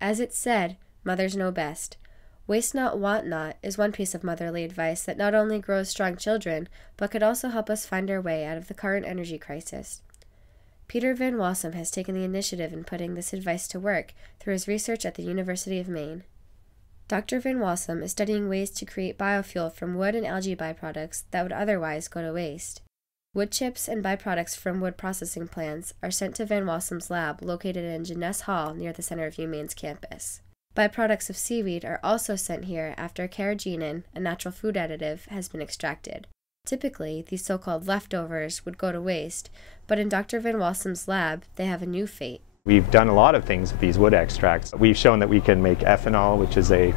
As it's said, mothers know best. Waste not, want not is one piece of motherly advice that not only grows strong children, but could also help us find our way out of the current energy crisis. Peter van Walsum has taken the initiative in putting this advice to work through his research at the University of Maine. Dr. van Walsum is studying ways to create biofuel from wood and algae byproducts that would otherwise go to waste. Wood chips and byproducts from wood processing plants are sent to Van Walsum's lab located in Jeunesse Hall near the center of UMaine's campus. Byproducts of seaweed are also sent here after carrageenan, a natural food additive, has been extracted. Typically, these so-called leftovers would go to waste, but in Dr. Van Walsum's lab, they have a new fate. We've done a lot of things with these wood extracts. We've shown that we can make ethanol, which is a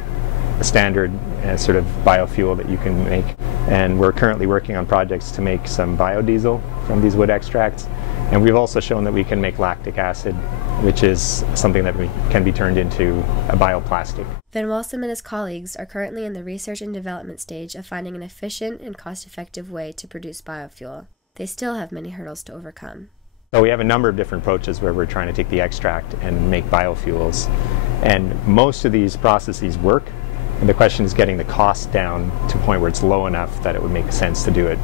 standard sort of biofuel that you can make. And we're currently working on projects to make some biodiesel from these wood extracts. And we've also shown that we can make lactic acid, which is something that can be turned into a bioplastic. Van Walsum and his colleagues are currently in the research and development stage of finding an efficient and cost-effective way to produce biofuel. They still have many hurdles to overcome. So we have a number of different approaches where we're trying to take the extract and make biofuels. And most of these processes work. And the question is getting the cost down to a point where it's low enough that it would make sense to do it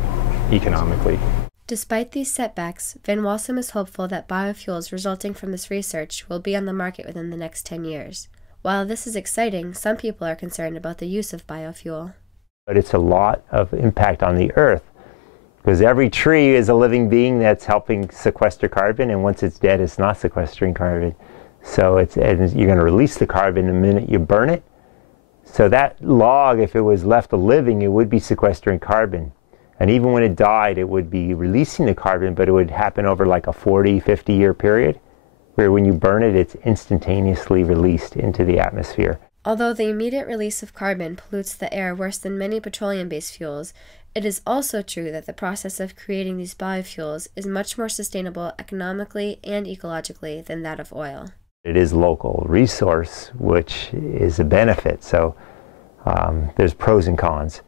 economically. Despite these setbacks, Van Walsum is hopeful that biofuels resulting from this research will be on the market within the next 10 years. While this is exciting, some people are concerned about the use of biofuel. But it's a lot of impact on the earth, because every tree is a living being that's helping sequester carbon, and once it's dead, it's not sequestering carbon. So you're going to release the carbon the minute you burn it. So that log, if it was left living, it would be sequestering carbon. And even when it died, it would be releasing the carbon, but it would happen over like a 40, 50-year period, where when you burn it, it's instantaneously released into the atmosphere. Although the immediate release of carbon pollutes the air worse than many petroleum-based fuels, it is also true that the process of creating these biofuels is much more sustainable economically and ecologically than that of oil. It is local resource, which is a benefit. So there's pros and cons.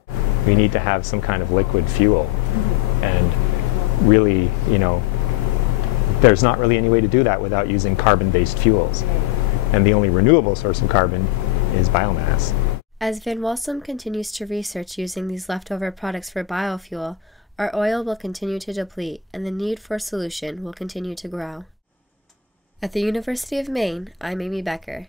We need to have some kind of liquid fuel. And really, there's not really any way to do that without using carbon-based fuels. And the only renewable source of carbon is biomass. As Van Walsum continues to research using these leftover products for biofuel, our oil will continue to deplete and the need for a solution will continue to grow. At the University of Maine, I'm Amy Becker.